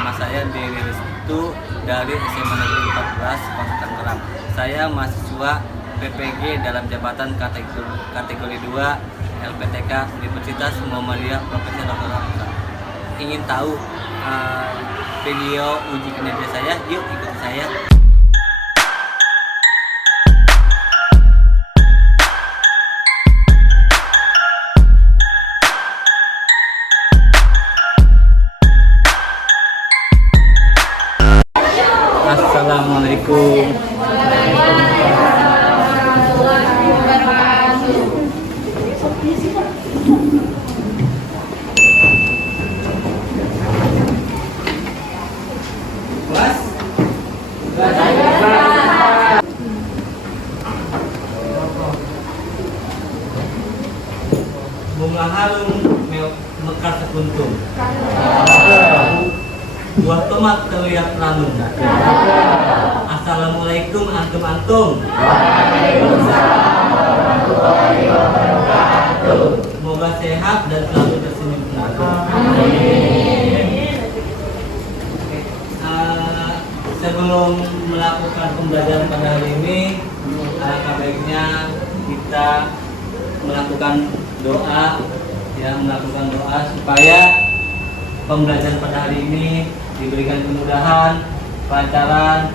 Nama saya Dewi Restu dari SMA Negeri 14 Kota Tangerang. Saya mahasiswa PPG dalam jabatan kategori 2 LPTK Universitas Muhammadiyah Profesor Dr. Hamka. Ingin tahu video uji kinerja saya? Yuk ikuti saya. Assalamualaikum. Bunga harum mekar sekuntum. Buah tomat terlihat ranum. Assalamualaikum antum-antum. Waalaikumsalam warahmatullahi wabarakatuh. Semoga sehat dan selalu tersenyum. Amin. Sebelum melakukan pembelajaran pada hari ini, alangkah baiknya kita melakukan doa, supaya pembelajaran pada hari ini diberikan kemudahan, kelancaran,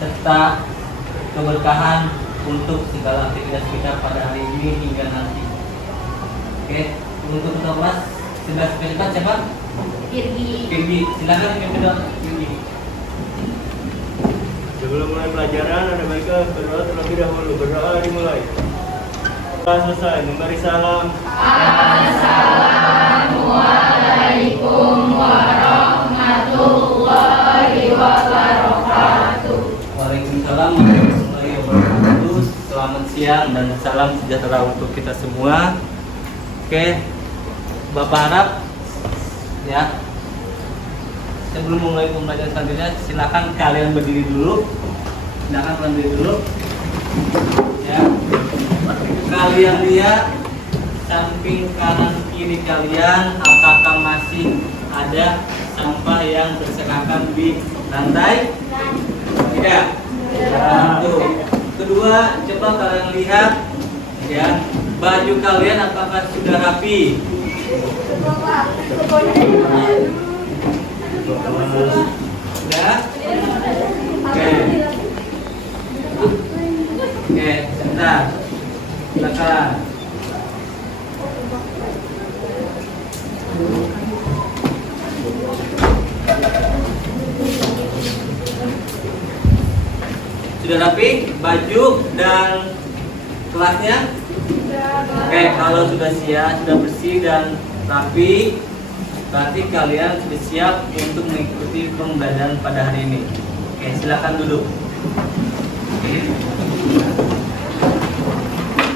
serta keberkahan untuk segala aktivitas kita pada hari ini hingga nanti. Oke, untuk ketua kelas 11 siapa? Kirgi. Silakan Kirgi. Sebelum mulai pelajaran, ada baiknya berdoa terlebih dahulu. Berdoa dimulai. Setelah selesai, memberi salam. Assalamualaikum warahmatullahi wabarakatuh. Waalaikumsalam warahmatullahi wabarakatuh. Selamat siang dan salam sejahtera untuk kita semua. Oke, Bapak harap ya, sebelum mulai pembelajaran selanjutnya, silakan kalian berdiri dulu. Ya. Kalian lihat samping kanan kiri kalian, apakah masih ada sampah yang berserakan di lantai? Tidak. Satu. Kedua, coba kalian lihat ya, baju kalian apakah sudah rapi? Sudah? Oke, sebentar. Silakan. Sudah rapi baju dan kelasnya? Oke, kalau sudah siap, sudah bersih dan rapi, berarti kalian sudah siap untuk mengikuti pembelajaran pada hari ini. Oke, silakan duduk.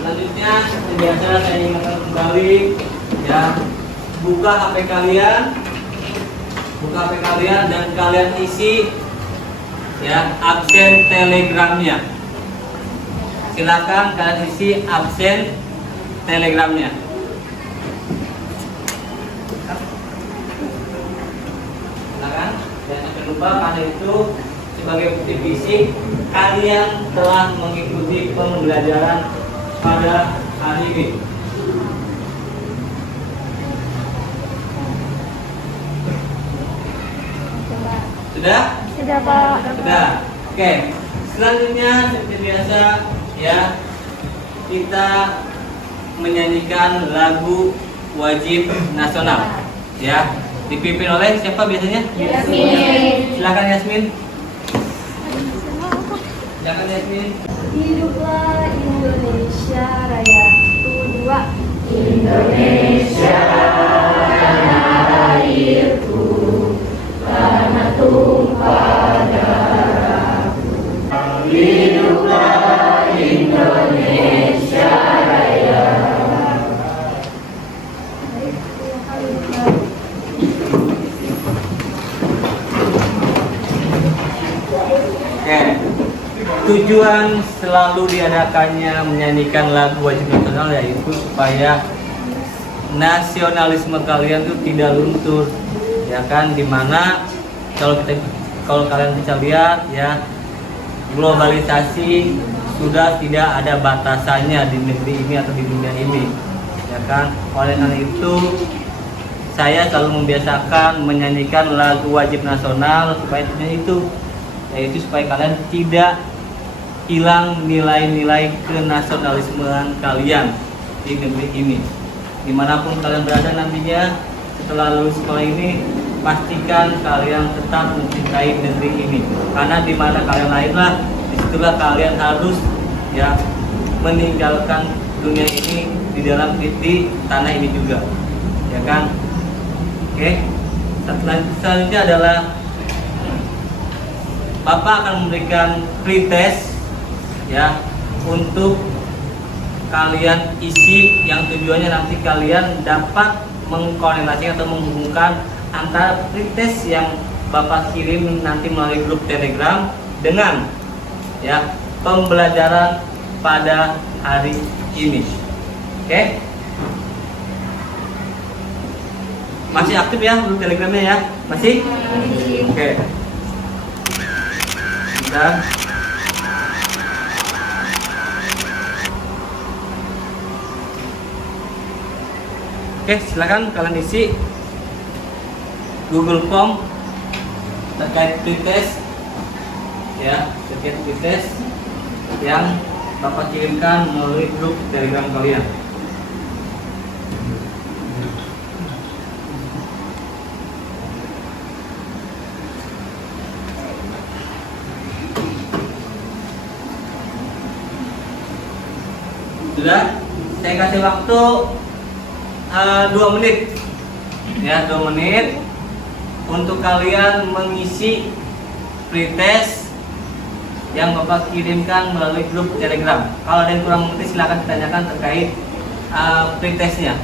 Selanjutnya, biasa saya ingatkan kembali ya, buka HP kalian dan kalian isi ya absen telegramnya. Silakan kalian isi absen telegramnya. Silakan, jangan sampai lupa, karena itu sebagai bukti fisik kalian telah mengikuti pembelajaran pada hari ini. Sudah? Sudah, Pak. Sudah. Oke. Selanjutnya seperti biasa ya, kita menyanyikan lagu wajib nasional ya. Dipimpin oleh siapa biasanya? Yasmin. Silakan Yasmin. Hiduplah Indonesia Raya. 1, 2. Indonesia tanah airku, tanah tumpah darahku. Hiduplah Indonesia Raya. Oke. Tujuan selalu diadakannya menyanyikan lagu wajib nasional yaitu supaya nasionalisme kalian tuh tidak luntur, ya kan, dimana kalau kalian bisa lihat ya, globalisasi sudah tidak ada batasannya di negeri ini atau di dunia ini, ya kan? Oleh karena itu saya selalu membiasakan menyanyikan lagu wajib nasional supaya itu, yaitu supaya kalian tidak hilang nilai-nilai kenasionalismean kalian di negeri ini. Dimanapun kalian berada nantinya setelah lulus sekolah ini, pastikan kalian tetap mencintai negeri ini, karena dimana kalian lahirlah, disitulah kalian harus ya meninggalkan dunia ini di tanah ini juga, ya kan? Oke, selanjutnya adalah Bapak akan memberikan pretest ya untuk kalian isi, yang tujuannya nanti kalian dapat mengkorelasikan atau menghubungkan antara pretest yang Bapak kirim nanti melalui grup Telegram dengan ya pembelajaran pada hari ini. Oke? Masih aktif ya grup Telegramnya ya? Masih? Oke. Bentar. Oke, silakan kalian isi Google Form terkait pretest ya, terkait pretest yang Bapak kirimkan melalui grup Telegram kalian. Sudah, saya kasih waktu 2 menit ya, 2 menit untuk kalian mengisi pretest yang Bapak kirimkan melalui grup Telegram. Kalau ada yang kurang mengerti silahkan ditanyakan terkait pretestnya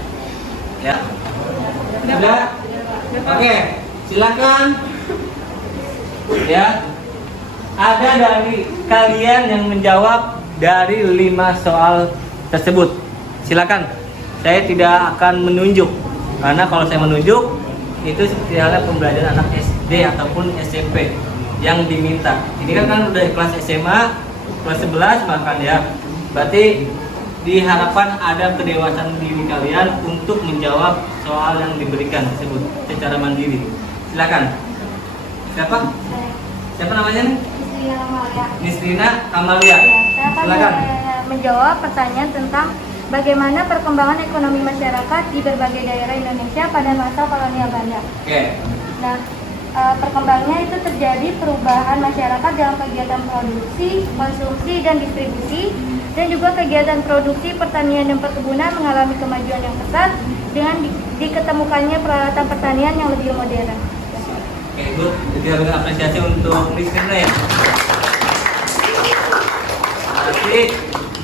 ya. Sudah? Oke, silakan ya. Ada dari kalian yang menjawab dari 5 soal tersebut. Silakan. Saya tidak akan menunjuk, karena kalau saya menunjuk itu seperti halnya pembelajaran anak SD ataupun SMP yang diminta. Ini kan udah kelas SMA, kelas 11 bahkan ya. Berarti diharapkan ada kedewasaan diri kalian untuk menjawab soal yang diberikan tersebut secara mandiri. Silakan. Siapa? Siapa namanya nih? Nisrina Amalia. Nisrina Amalia. Ya, saya akan Silakan. menjawab pertanyaan tentang bagaimana perkembangan ekonomi masyarakat di berbagai daerah Indonesia pada masa kolonial Belanda. Oke. Nah, perkembangannya itu terjadi perubahan masyarakat dalam kegiatan produksi, konsumsi, dan distribusi, dan juga kegiatan produksi, pertanian, dan perkebunan mengalami kemajuan yang pesat dengan diketemukannya peralatan pertanian yang lebih modern. Oke, good. Jadi ada apresiasi untuk Nisrina ya. Berarti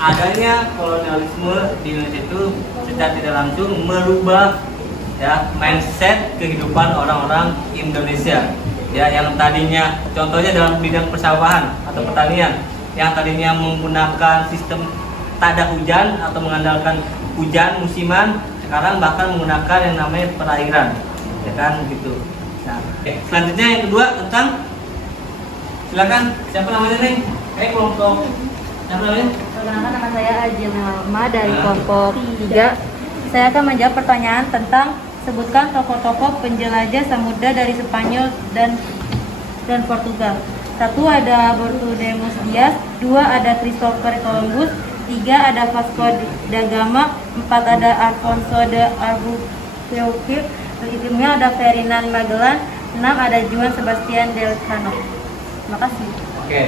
adanya kolonialisme di Indonesia itu secara tidak langsung merubah ya mindset kehidupan orang-orang Indonesia ya, yang tadinya contohnya dalam bidang persawahan atau pertanian yang tadinya menggunakan sistem tak ada hujan atau mengandalkan hujan musiman, sekarang bahkan menggunakan yang namanya perairan ya kan gitu. Nah, selanjutnya yang kedua tentang, silakan siapa namanya nih? Kelompok siapa namanya? Perkenalkan, nama saya Ajil Melma dari kelompok 3. Saya akan menjawab pertanyaan tentang sebutkan tokoh-tokoh penjelajah samudra dari Spanyol dan Portugal. 1 ada Bartolomeu Dias, 2 ada Christopher Columbus, 3 ada Vasco da Gama, 4 ada Alfonso de Albuquerque, 5 ada Ferdinand Magellan, 6 ada Juan Sebastian Elcano. Terima kasih. Oke.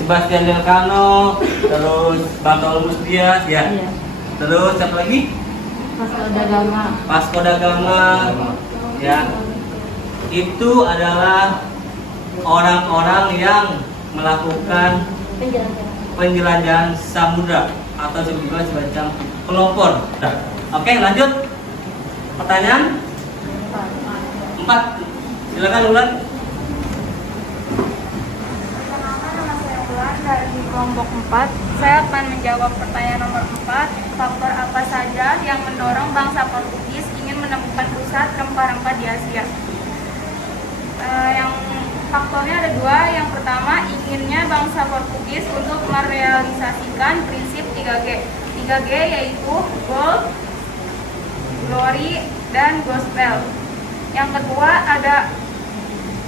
Sebastian Elcano, terus Bartolomeu Dias ya. Iya. Terus siapa lagi? Vasco da Gama. Vasco da Gama ya. Itu adalah orang-orang yang melakukan penjelajahan samudra atau juga semacam pelopor. Nah, oke, lanjut. Pertanyaan 4. Silakan ulang. Dari kelompok 4, saya akan menjawab pertanyaan nomor 4. Faktor apa saja yang mendorong bangsa Portugis ingin menemukan pusat rempah-rempah di Asia? Yang pertama, inginnya bangsa Portugis untuk merealisasikan prinsip 3G. 3G yaitu Gold, Glory, dan Gospel. Yang kedua,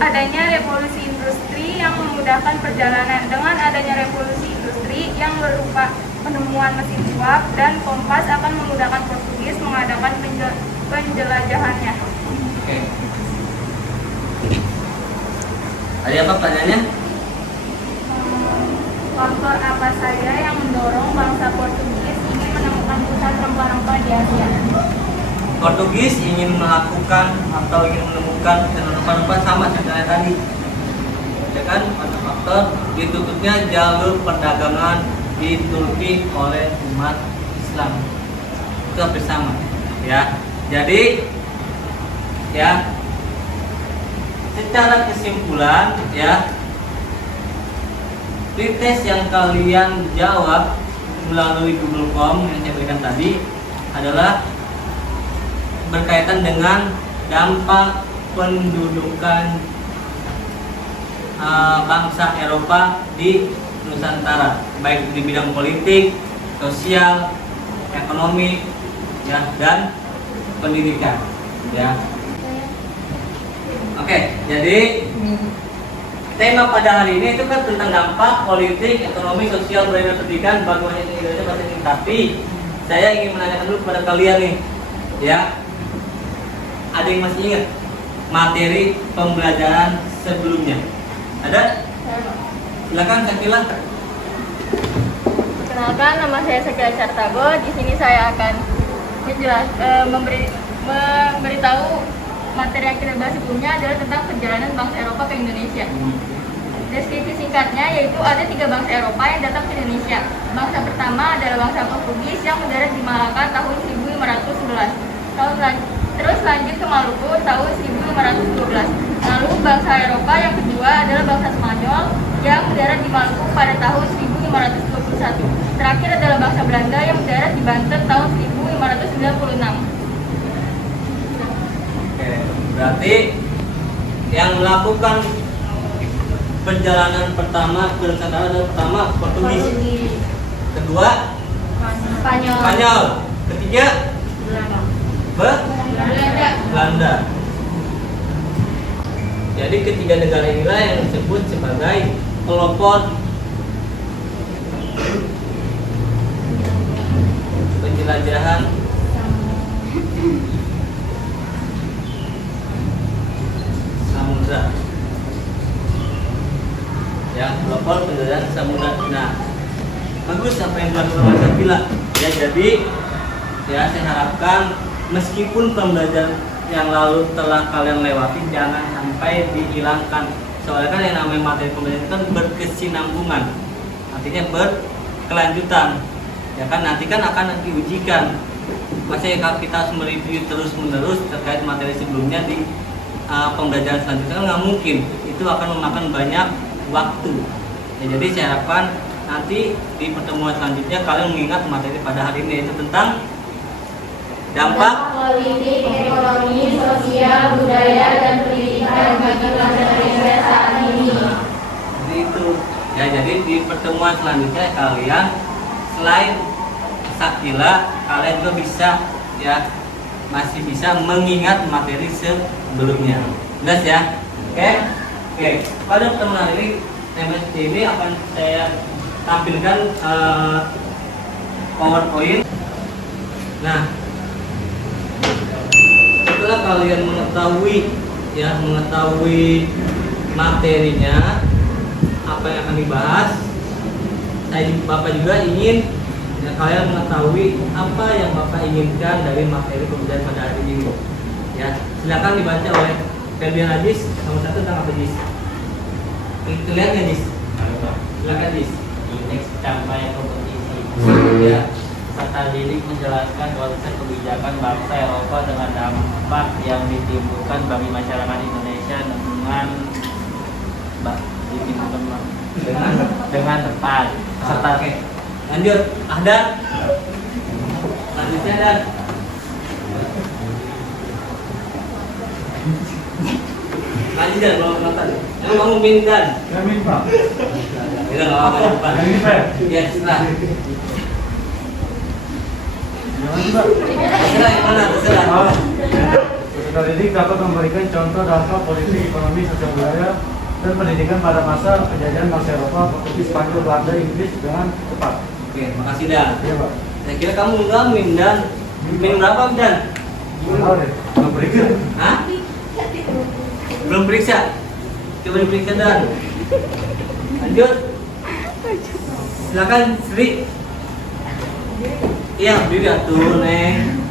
adanya revolusi industri yang memudahkan perjalanan. Dengan adanya revolusi industri yang berupa penemuan mesin uap dan kompas akan memudahkan Portugis mengadakan penjelajahannya. Oke. Ada apa pertanyaannya? Faktor apa saja yang mendorong bangsa Portugis ingin menemukan pusat rempah-rempah di Asia? Portugis ingin melakukan atau ingin menemukan rempah-rempah sama seperti tadi, ya kan? Faktor ditutupnya jalur perdagangan di Turki oleh umat Islam, itu hampir sama, ya. Jadi, ya, secara kesimpulan, ya, pretest yang kalian jawab melalui Google Form yang saya berikan tadi adalah berkaitan dengan dampak pendudukan bangsa Eropa di Nusantara, baik di bidang politik, sosial, ekonomi, ya, dan pendidikan, ya. Oke, jadi tema pada hari ini itu kan tentang dampak politik, ekonomi, sosial, budaya, dan pendidikan bagi masyarakat Indonesia bahasa Inggris. Tapi saya ingin menanyakan dulu kepada kalian nih, ya, ada yang masih ingat materi pembelajaran sebelumnya? Ada? Silakan Sakila. Perkenalkan, nama saya Sakila Cartago. Di sini saya akan memberitahu materi yang kita bahas sebelumnya adalah tentang perjalanan bangsa Eropa ke Indonesia. Deskripsi singkatnya yaitu ada 3 bangsa Eropa yang datang ke Indonesia. Bangsa pertama adalah bangsa Portugis yang mendarat di Malaka tahun 1511. Terus lanjut ke Maluku tahun 1512. Lalu bangsa Eropa yang kedua adalah bangsa Spanyol yang mendarat di Maluku pada tahun 1521. Terakhir adalah bangsa Belanda yang mendarat di Banten tahun 1596. Berarti yang melakukan perjalanan pertama ke Nusantara adalah pertama Portugis, kedua Spanyol, ketiga Belanda. Jadi ketiga negara inilah yang disebut sebagai pelopor penjelajahan samudra, ya, pelopor penjelajahan samudra. Nah, bagus apa yang dilakukan Mas Sakila, ya. Jadi, ya, saya harapkan meskipun pembelajaran yang lalu telah kalian lewati jangan sampai dihilangkan. Soalnya kan yang namanya materi pembelajaran kan berkesinambungan, artinya berkelanjutan, ya kan. Nanti kan akan diujikan. Masa ya kita harus mereview terus menerus terkait materi sebelumnya di pembelajaran selanjutnya kan nggak mungkin, itu akan memakan banyak waktu, ya. Jadi saya harapkan nanti di pertemuan selanjutnya kalian mengingat materi pada hari ini, yaitu tentang dampak politik, ekonomi, sosial, budaya, dan pendidikan bagi bangsa Indonesia saat ini. Jadi itu, ya. Jadi di pertemuan selanjutnya kalian selain Sakila, kalian juga bisa, ya, masih bisa mengingat materi sebelumnya. Jelas ya? Oke. Pada pertemuan ini akan saya tampilkan PowerPoint. Nah, setelah kalian mengetahui materinya, apa yang akan dibahas, Bapak juga ingin, ya, kalian mengetahui apa yang Bapak inginkan dari materi pembelajaran pada hari ini, ya. Silakan dibaca oleh Ferdian Ajis. Nomor 1 tentang apa, Jis? Lihat nggak, Jis? Silakan, Jis. Indeks capaian kompetisi. Ya. Serta didik menjelaskan konsep kebijakan bangsa Eropa dengan dampak yang ditimbulkan bagi masyarakat Indonesia dengan tepat. Serta Oke. Lanjut, Ahdan. Lanjutnya, Dan. Lanjut, Dan, belum nonton. Yang kamu minta. Kami Pak. Kita nggak apa-apa depan. Kami Pak. Ya, setelah. Gimana sih Pak? Terserah yang mana, terserah. Peserta didik dapat memberikan contoh dampak politik, ekonomi, sosial budaya, dan pendidikan pada masa penjajahan bangsa Eropa, Portugis, Spanyol, Belanda, Inggris dengan tepat. Oke, makasih Dan. Iya Pak. Saya kira kamu enggak Dan. Min berapa Dan? Tahu deh. Memberikan. Hah? Belum periksa? Coba diperiksa Dan. Lanjut. Silakan Sri. Iya, berdiri atuh Neng.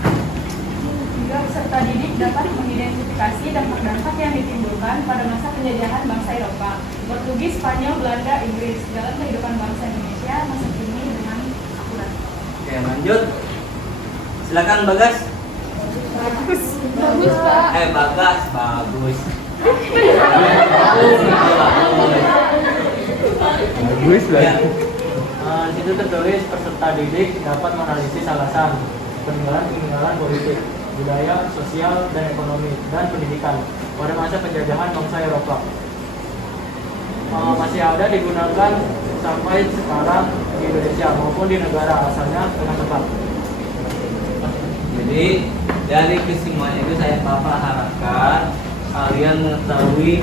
Juga peserta didik dapat mengidentifikasi dampak-dampak yang ditimbulkan pada masa penjajahan bangsa Eropa, Portugis, Spanyol, Belanda, Inggris dalam kehidupan bangsa Indonesia masa kini dengan akurat. Oke, lanjut. Silakan Bagas. Bagus Pak. Bagas, bagus. Bagus Ya. Di situ tertulis peserta didik dapat menganalisis alasan peninggalan politik, budaya, sosial, dan ekonomi, dan pendidikan pada masa penjajahan bangsa Eropa. Masih ada digunakan sampai sekarang di Indonesia maupun di negara asalnya dengan tepat. Jadi dari kesemuanya itu saya Bapak harapkan kalian mengetahui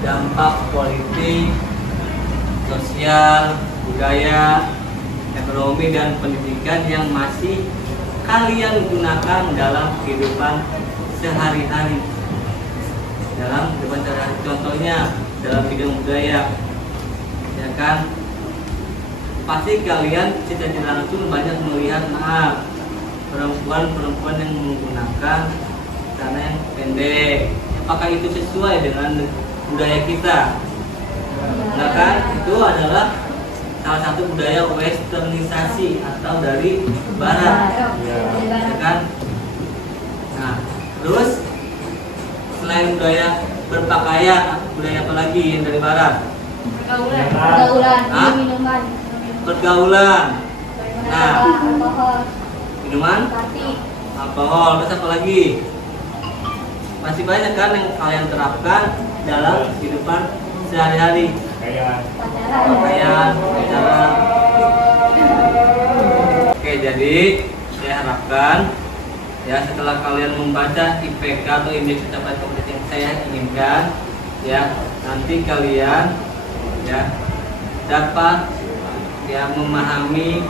dampak politik, sosial, budaya, ekonomi, dan pendidikan yang masih kalian gunakan dalam kehidupan sehari-hari. Dalam kehidupan sehari-hari, contohnya dalam bidang budaya, ya kan? Pasti kalian secara langsung banyak melihat perempuan yang menggunakan celana yang pendek. Apakah itu sesuai dengan budaya kita? Nah kan, itu adalah salah satu budaya westernisasi atau dari barat, ya kan? Nah, terus selain budaya berpakaian, budaya apa lagi yang dari barat? Pergaulan, Hah? minuman, Pergaulan. Nah, alkohol, minuman, party, alkohol, terus apa lagi? Masih banyak kan yang kalian terapkan dalam kehidupan sehari-hari. Pakaian, cara. Oke, jadi saya harapkan ya setelah kalian membaca IPK atau indeks pencapaian kompetensi yang saya inginkan, ya nanti kalian ya dapat ya memahami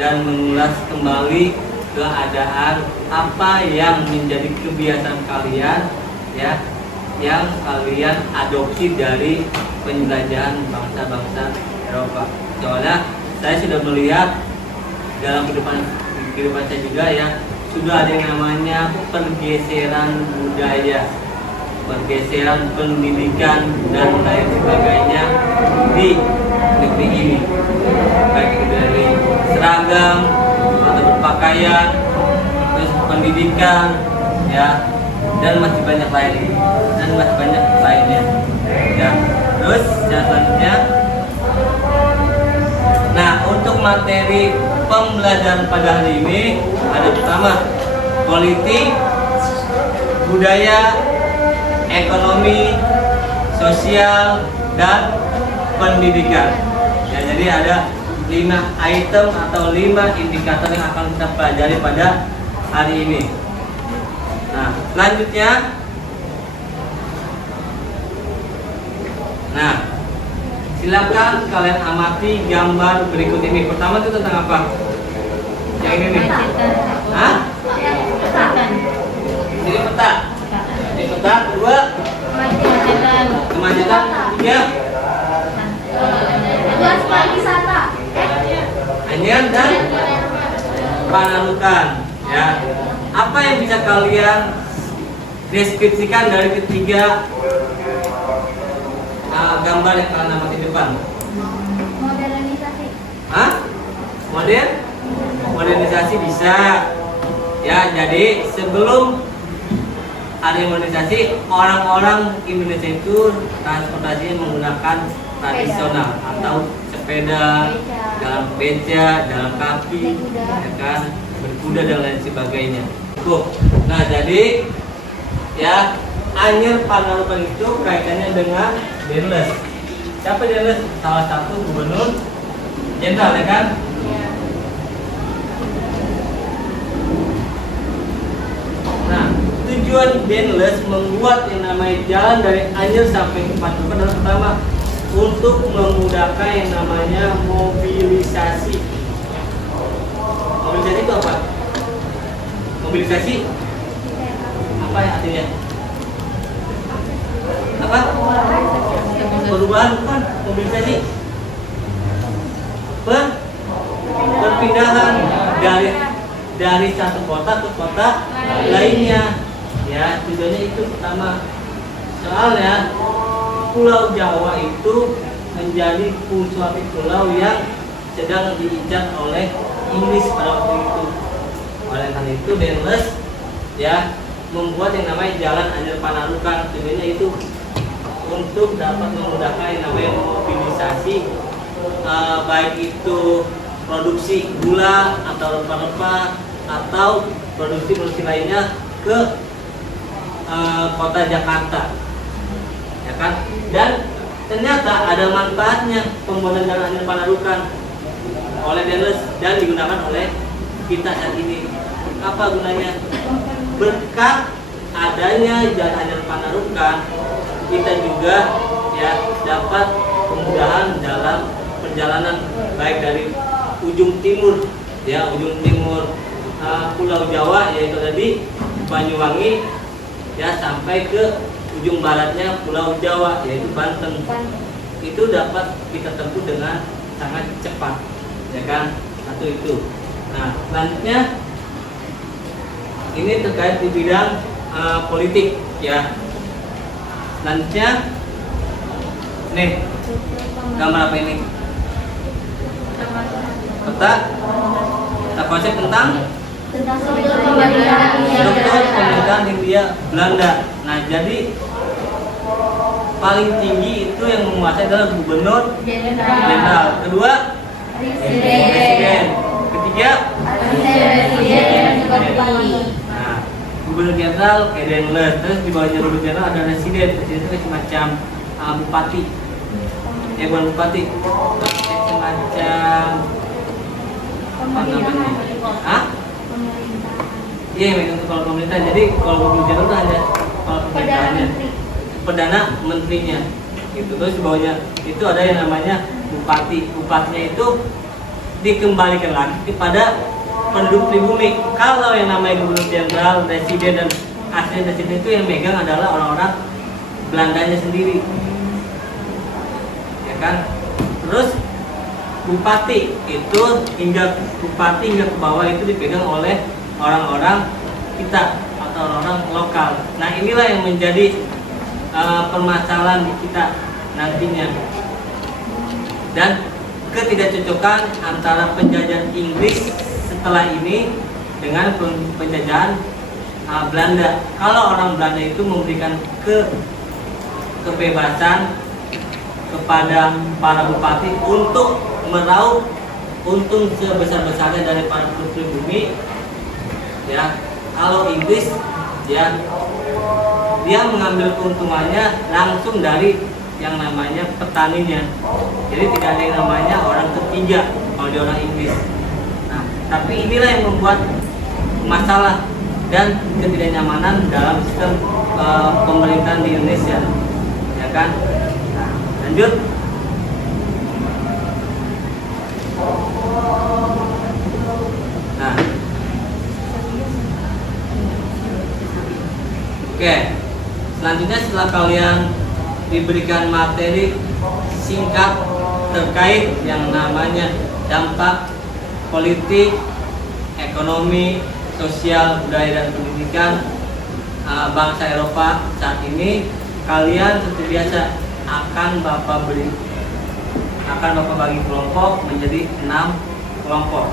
dan mengulas kembali keadaan apa yang menjadi kebiasaan kalian ya yang kalian adopsi dari penjelajahan bangsa-bangsa Eropa. Soalnya saya sudah melihat dalam kehidupan saya juga ya sudah ada yang namanya pergeseran budaya, pergeseran pendidikan dan lain sebagainya di negeri ini, baik itu dari seragam atau berpakaian, terus pendidikan ya, dan masih banyak lainnya ya. Terus yang selanjutnya, nah untuk materi pembelajaran pada hari ini ada pertama politik, budaya, ekonomi, sosial, dan pendidikan ya. Jadi ada 5 item atau 5 indikator yang akan kita pelajari pada hari ini. Nah selanjutnya, nah silakan kalian amati gambar berikut ini. Pertama itu tentang apa? Yang ini nih. Hah? Ini peta. Ini peta. Kedua, kemacetan. Tiga, tugas pariwisata, anyer dan panarukan. Ya. Apa yang bisa kalian deskripsikan dari ketiga gambar yang kalian amati di depan? modernisasi, Hah? Modernisasi bisa. Ya, jadi sebelum ada modernisasi, orang-orang Indonesia itu transportasinya menggunakan tradisional atau sepeda, dalam beca, dalam kaki, ya kan, berkuda dan lain sebagainya. Nah, jadi ya Anyer Panarukan itu kaitannya dengan Denles. Siapa Denles? Salah satu gubernur jenderal, ya kan? Nah, tujuan Denles membuat yang namanya jalan dari Anyer sampai Panarukan adalah pertama untuk memudahkan yang namanya mobilisasi. Mobilisasi itu apa? Mobilisasi apa ya artinya? Apa? Perubahan bukan mobilisasi. Perpindahan dari satu kota ke kota lainnya. Ya, tujuannya itu pertama. Soalnya Pulau Jawa itu menjadi suatu pulau yang sedang diincar oleh Inggris pada waktu itu. Oleh karena itu Denles ya membuat yang namanya Jalan Anyer Panarukan. Tujuannya itu untuk dapat memudahkan yang namanya mobilisasi baik itu produksi gula atau rempah-rempah atau produksi lainnya ke kota Jakarta, ya kan? Dan ternyata ada manfaatnya pembangunan Jalan Anyer Panarukan oleh Denles dan digunakan oleh kita saat ini. Apa gunanya? Berkat adanya Jalan Anyer Panarukan, kita juga ya dapat kemudahan dalam perjalanan baik dari ujung timur Pulau Jawa yaitu tadi Banyuwangi ya sampai ke ujung baratnya Pulau Jawa yaitu Banten. Itu dapat kita tempuh dengan sangat cepat, ya kan? Satu itu. Nah, selanjutnya ini terkait di bidang politik ya. Selanjutnya nih gambar apa ini? Peta konsep tentang struktur pemerintahan Hindia Belanda. Nah, jadi paling tinggi itu yang menguasai adalah gubernur jenderal. Kedua presiden. Ketiga nah, gubernur jenderal kayak Denles. Terus di bawahnya gubernur jenderal ada residen. Residen itu semacam bupati. Ya bukan bupati, semacam apa namanya? Hah? Iya, untuk kalau pemerintah. Jadi kalau gubernur jenderal itu hanya kalau pemerintahnya, perdana menterinya. Gitu. Terus di bawahnya itu ada yang namanya bupati. Bupatinya itu dikembalikan lagi kepada penduduk pribumi. Kalau yang namanya gubernur jenderal, residen dan asisten residen itu yang megang adalah orang-orang Belandanya sendiri, ya kan? Terus bupati itu hingga ke bawah itu dipegang oleh orang-orang kita atau orang-orang lokal. Nah, inilah yang menjadi permasalahan di kita nantinya. Dan ketidakcocokan antara penjajahan Inggris setelah ini dengan penjajahan Belanda. Kalau orang Belanda itu memberikan kebebasan kepada para bupati untuk meraup untung sebesar-besarnya dari para penduduk pribumi, ya. Kalau Inggris, ya, dia mengambil keuntungannya langsung dari yang namanya petaninya. Jadi tidak ada yang namanya orang ketiga kalau di orang Inggris. Nah, tapi inilah yang membuat masalah dan ketidaknyamanan dalam sistem pemerintahan di Indonesia, ya kan? Nah, lanjut. Nah, oke. Selanjutnya setelah kalian diberikan materi singkat terkait yang namanya dampak politik, ekonomi, sosial, budaya dan pendidikan bangsa Eropa saat ini, kalian seperti biasa akan Bapak bagi kelompok menjadi 6 kelompok.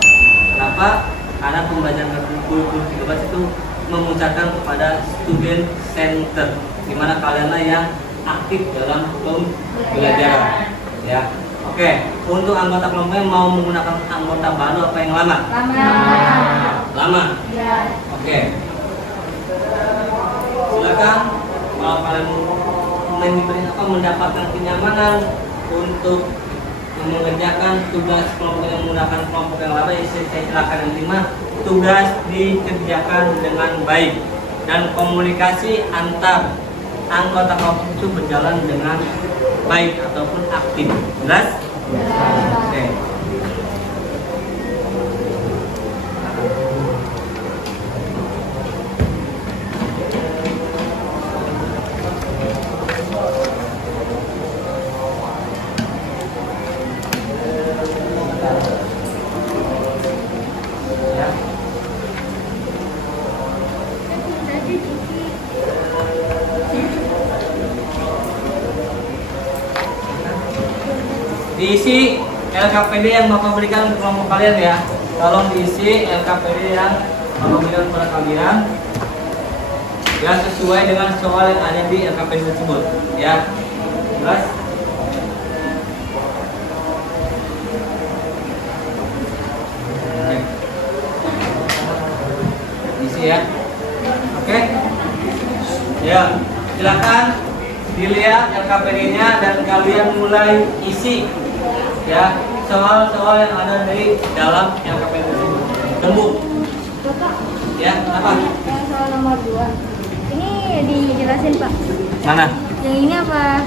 Kenapa? Karena pembelajaran kurikulum 13 itu memusatkan kepada student center, di mana kalianlah yang aktif dalam pembelajaran. Ya, oke. Untuk anggota kelompoknya mau menggunakan anggota baru apa yang lama? Lama. Ya. Oke. Silakan kalau kalian mendapatkan kenyamanan untuk mengerjakan tugas kelompok yang menggunakan kelompok yang lain, saya silakan yang 5, tugas dikerjakan dengan baik dan komunikasi antar anggota kelompok itu berjalan dengan baik ataupun aktif. Jelas? Oke. Diisi LKPD yang Bapak berikan untuk kelompok kalian ya. Tolong diisi LKPD yang Bapak berikan kepada kalian yang sesuai dengan soal yang ada di LKPD tersebut ya. Jelas? Diisi ya. Oke. Ya, silakan dilihat LKPD-nya dan kalian mulai isi ya soal-soal yang ada di dalam LKPD tersebut. Tunggu. Ya, apa? Yang soal nomor 2. Ini dijelasin, Pak. Mana? Yang ini apa?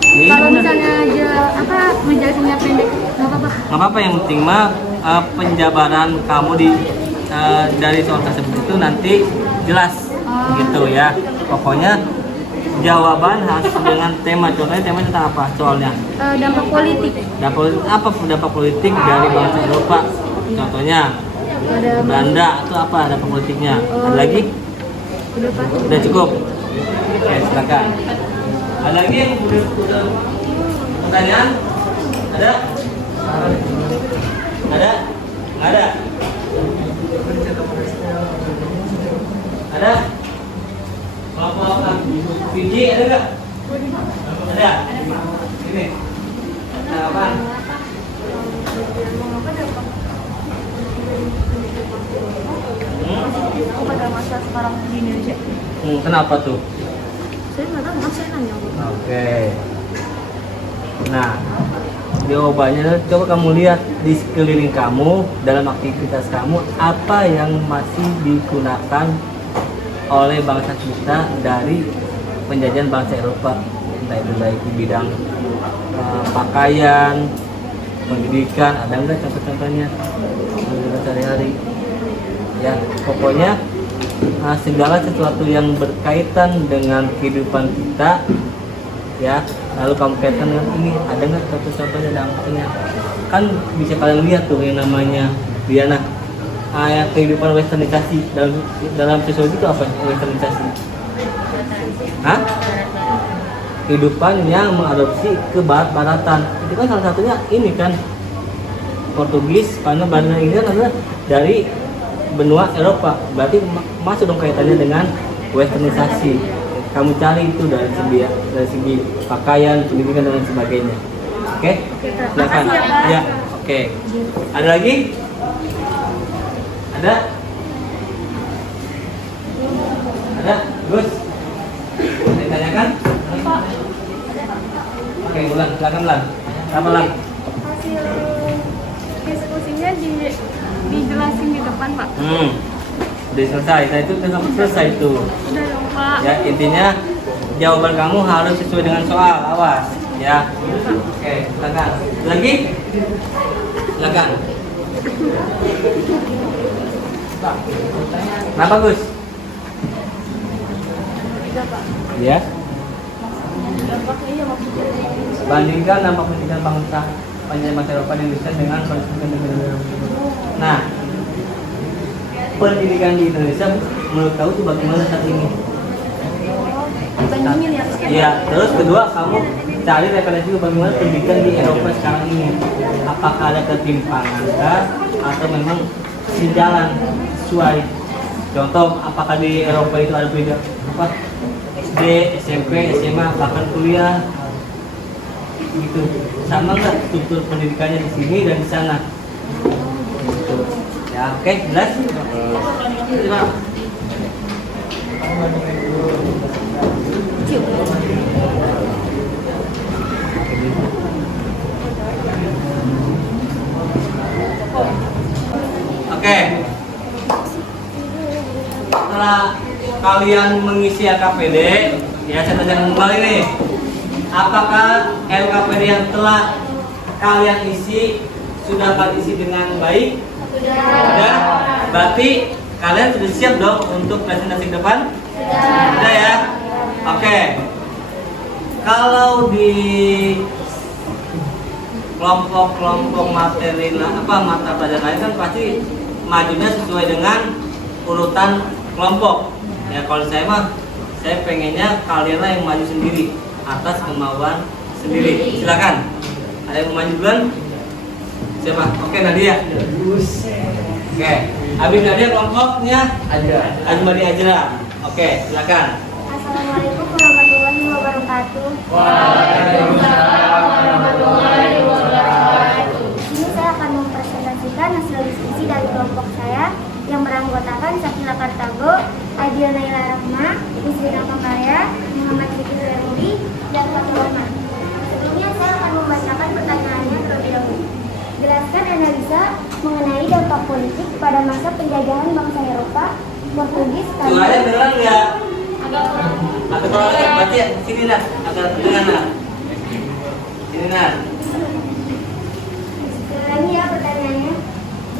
Ini Kalau benar. misalnya aja apa menjelaskannya pendek, nggak apa-apa. Nggak apa-apa, yang penting mah penjabaran kamu di dari soal tersebut itu nanti jelas gitu ya. Pokoknya jawaban harus dengan tema. Contohnya tema tentang apa soalnya? Dampak politik. Dampak politik dari bangsa Eropa? Contohnya Ada Belanda itu apa dampak politiknya? Ada lagi? udah Pak. Udah cukup? Oke, silakan. Ada lagi yang udah pertanyaan? Ada? Ada? Nggak ada? Ada? Apa? Biji ada nggak? Ada? Ini? Ada apa? Pada masa sekarang di Indonesia. Kenapa tuh? Saya nggak tahu, mas saya nanya. Oke. Nah, jawabannya coba kamu lihat di sekeliling kamu, dalam aktivitas kamu apa yang masih digunakan oleh bangsa kita dari penjajahan bangsa Eropa, entah itu baik di bidang pakaian, pendidikan, ada nggak contoh-contohnya sehari-hari? Ya, pokoknya segala sesuatu yang berkaitan dengan kehidupan kita, ya, lalu kamu kaitkan dengan ini, ada nggak contoh-contohnya dampaknya? Kan bisa kalian lihat tuh yang namanya Diana, kehidupan westernisasi dalam sosiologi itu apa? Westernisasi? Hah? Kehidupan yang mengadopsi ke barat-baratan. Itu kan salah satunya ini kan Portugis, karena bahasa Inggris adalah dari benua Eropa, berarti masuk dong kaitannya dengan westernisasi. Kamu cari itu dari segi pakaian, pendidikan dan lain sebagainya. Oke? Silakan. Ya, oke. Ada lagi? Ada? Ada? Gus? Ditanyakan? Oke, ulang. Silakan ulang. Apa ulang? Hasil diskusinya dijelasin di depan, Pak. Udah selesai. Nah, itu udah selesai itu. Udah dong, Pak. Ya, intinya jawaban kamu harus sesuai dengan soal. Awas, ya. Oke, silakan. Lagi? Silakan. Kenapa, Gus? Tiga, Pak. Ya. Dampaknya iya maksudnya. Bandingkan dampak pendidikan bangsa penjajahan Eropa di Indonesia dengan pendidikan di Indonesia. Nah, pendidikan di Indonesia menurut kamu tuh bagaimana saat ini? Dibandingin ya. Iya, terus kedua kamu cari referensi bagaimana pendidikan di Eropa sekarang ini. Apakah ada ketimpangan kah? Atau memang sejalan sesuai? Contoh, apakah di Eropa itu ada beda apa? SD, SMP, SMA, bahkan kuliah gitu. Sama nggak struktur pendidikannya di sini dan di sana? Gitu. Ya, oke, jelas? Terima. Cium. Oke. Setelah kalian mengisi LKPD, ya saya tanyakan kembali nih. Apakah LKPD yang telah kalian isi sudah kalian isi dengan baik? Sudah. Berarti kalian sudah siap dong untuk presentasi ke depan? Sudah ya? Oke. Kalau di kelompok-kelompok materi mata pelajaran lain kan pasti majunya sesuai dengan urutan kelompok. Ya kalau saya pengennya kalianlah yang maju sendiri atas kemauan sendiri. Silakan. Ada yang mau maju duluan? Siapa? Oke, Nadia. Oke. Habis Nadia kelompoknya Azmadi Ajra. Oke, silakan. Assalamualaikum warahmatullahi wabarakatuh. Waalaikumsalam warahmatullahi wabarakatuh. Di sini saya akan mempresentasikan hasil diskusi dari kelompok saya yang beranggotakan Sakila Kartago, Adia Naila Rahma, Musrina Pakarya, Muhammad Fikri Remudi, dan Fatul Rahman. Sebelumnya saya akan membacakan pertanyaannya terlebih dahulu. Jelaskan analisa mengenai dampak politik pada masa penjajahan bangsa Eropa, Portugis, Suaranya dengar nggak? Agak kurang berarti ya, sini nah, agak dengar nah. Sini nah. Ini ya pertanyaannya.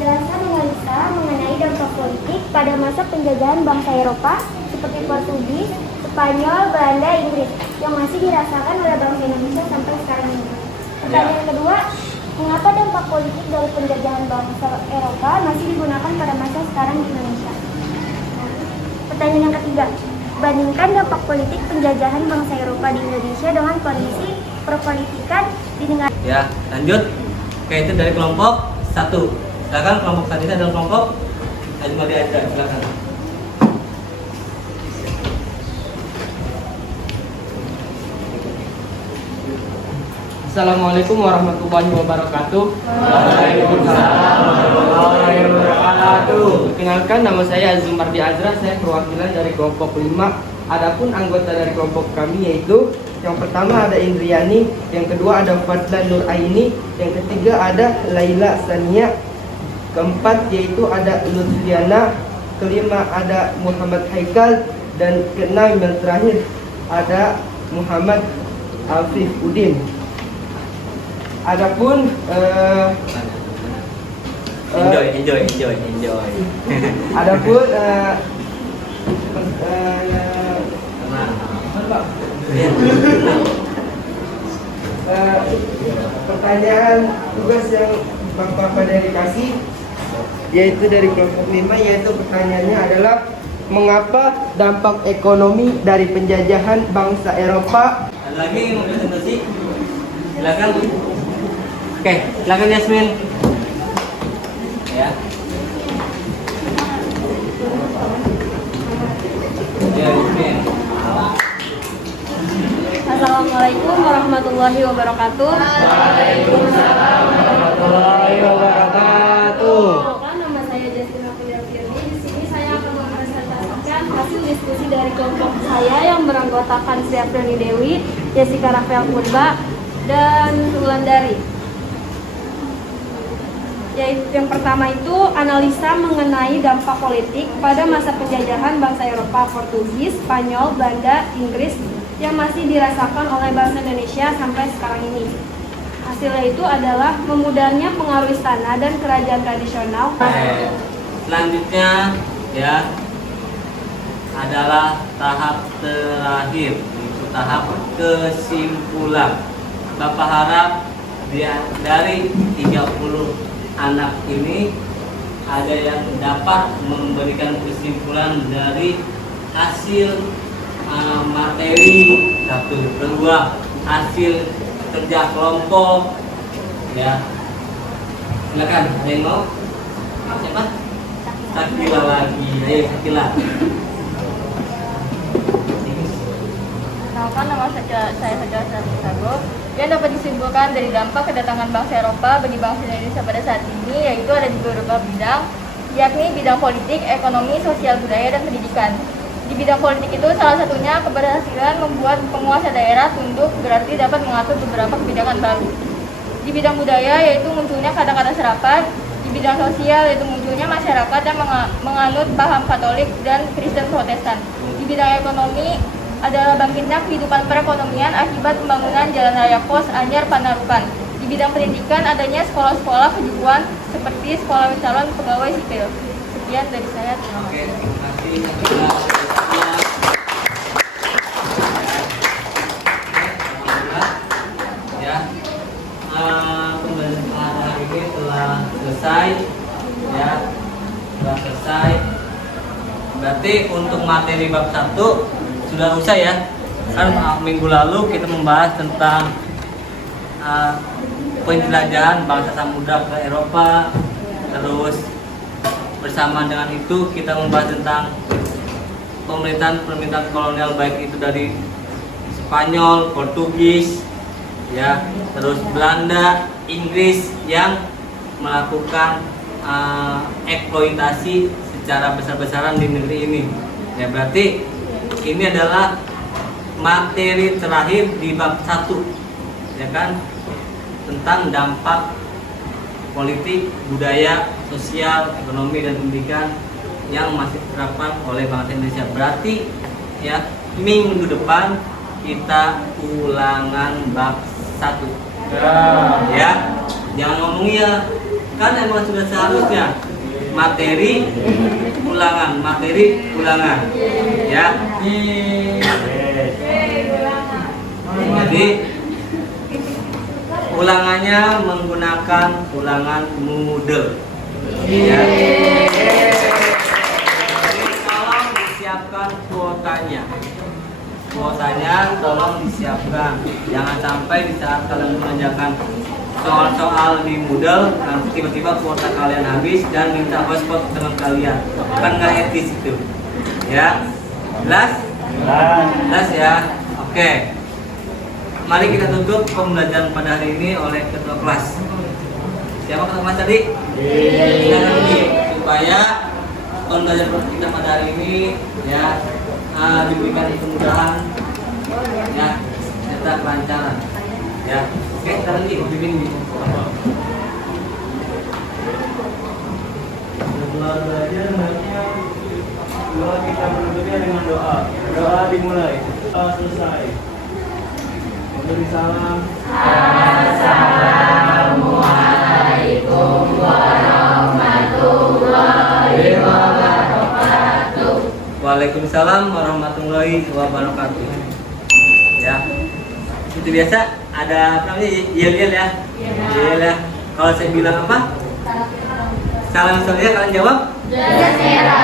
Jelaskan analisa mengenai dampak politik pada masa penjajahan bangsa Eropa seperti Portugis, Spanyol, Belanda, Inggris yang masih dirasakan oleh bangsa Indonesia sampai sekarang ini. Pertanyaan kedua, mengapa dampak politik dari penjajahan bangsa Eropa masih digunakan pada masa sekarang di Indonesia? Pertanyaan yang ketiga, bandingkan dampak politik penjajahan bangsa Eropa di Indonesia dengan kondisi perpolitikan di negara. Ya, lanjut. Oke, itu dari kelompok 1. Silakan kelompok tadi adalah kelompok Azmadi Ajra. Silakan. Assalamualaikum warahmatullahi wabarakatuh. Waalaikumsalam warahmatullahi wabarakatuh. Perkenalkan, nama saya Azmadi Ajra, saya perwakilan dari kelompok 5. Adapun anggota dari kelompok kami yaitu yang pertama ada Indriani, yang kedua ada Fadlan Nur Aini, yang ketiga ada Laila Sania, keempat yaitu ada Lutfiana, kelima ada Muhammad Haikal, dan keenam yang terakhir ada Muhammad Afif Udin. Adapun Enjoy. adapun pertanyaan tugas yang Bapak Padari kasih yaitu dari kelompok 5, yaitu pertanyaannya adalah mengapa dampak ekonomi dari penjajahan bangsa Eropa. Ada lagi yang mau presentasi? Silakan. Oke, silakan Yasmin. Ya. Ya, Yasmin. Assalamualaikum warahmatullahi wabarakatuh. Waalaikumsalam warahmatullahi wabarakatuh. Nama saya Jasmine Aprilia Firly. Di sini saya akan mempresentasikan hasil diskusi dari kelompok saya yang beranggotakan Sri Aprili Dewi, Jessica Rafael Purba, dan Wulandari. Yaitu yang pertama itu analisa mengenai dampak politik pada masa penjajahan bangsa Eropa, Portugis, Spanyol, Belanda, Inggris yang masih dirasakan oleh bangsa Indonesia sampai sekarang ini. Hasilnya itu adalah memudahnya pengaruh istana dan kerajaan tradisional. Selanjutnya ya adalah tahap terakhir, yaitu tahap kesimpulan. Bapak harap dari 30 anak ini ada yang dapat memberikan kesimpulan dari hasil materi satu, kedua hasil kerja kelompok. Ya, silakan. Ada yang mau? Siapa? Sakila lagi. Ayo Sakila. Kenalkan, nama saya Sakila Sarsago. Yang dapat disimpulkan dari dampak kedatangan bangsa Eropa bagi bangsa Indonesia pada saat ini yaitu ada di beberapa bidang, yakni bidang politik, ekonomi, sosial budaya, dan pendidikan. Di bidang politik itu salah satunya keberhasilan membuat penguasa daerah tunduk, berarti dapat mengatur beberapa kebijakan baru. Di bidang budaya yaitu munculnya kata-kata serapat. Di bidang sosial yaitu munculnya masyarakat yang menganut paham Katolik dan Kristen Protestan. Di bidang ekonomi adalah bangkitnya kehidupan perekonomian akibat pembangunan Jalan Raya Pos Anyar Panarukan. Di bidang pendidikan adanya sekolah-sekolah kejuruan seperti sekolah calon pegawai sipil. Sekian dari saya. Terima Oke, kasih. terima kasih. Ya, pembelajaran hari ini telah selesai. Ya, telah selesai. Berarti untuk materi bab 1 sudah usai ya. Kan minggu lalu kita membahas tentang penjelajahan bangsa Samudra ke Eropa. Terus bersama dengan itu kita membahas tentang pemerintahan kolonial, baik itu dari Spanyol, Portugis, ya, terus Belanda, Inggris yang melakukan eksploitasi secara besar-besaran di negeri ini. Ya, berarti ini adalah materi terakhir di bab 1, ya kan, tentang dampak politik, budaya, sosial, ekonomi, dan pendidikan yang masih diterapkan oleh bangsa Indonesia. Berarti ya, minggu depan kita ulangan bab 1. Ya, jangan ngomong ya, kan emang sudah seharusnya materi ulangan, ya. Jadi ulangannya menggunakan ulangan Moodle. Ya. Jadi tolong disiapkan kuotanya. Kuotanya tolong disiapkan. Jangan sampai di saat kalian mengerjakan soal-soal di Moodle, nanti tiba-tiba kuota kalian habis dan minta hotspot teman kalian. Kan nggak etis itu. Ya, jelas? Jelas ya. Oke. Mari kita tutup pembelajaran pada hari ini oleh ketua kelas. Siapa ketua kelas tadi? Silakan Didi, supaya pembelajaran kita pada hari ini ya diberikan kemudahan, ya, serta kelancaran. Ya, oke, sekarang Didi, bimbing Didi. Setelah belajar hendaknya kita menutupnya dengan doa. Doa dimulai. Doa selesai. Beri salam. Assalamualaikum warahmatullahi wabarakatuh. Waalaikumsalam warahmatullahi wabarakatuh. Ya, seperti biasa ada apa namanya, yel ya. Yel ya. Kalau saya bilang apa? Salam historia, kalian jawab? Jasera.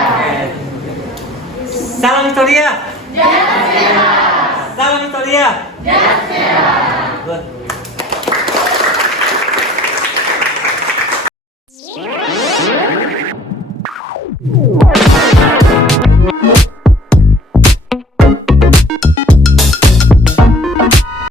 Salam historia. Jasera. Salam historia. Jasera. Good.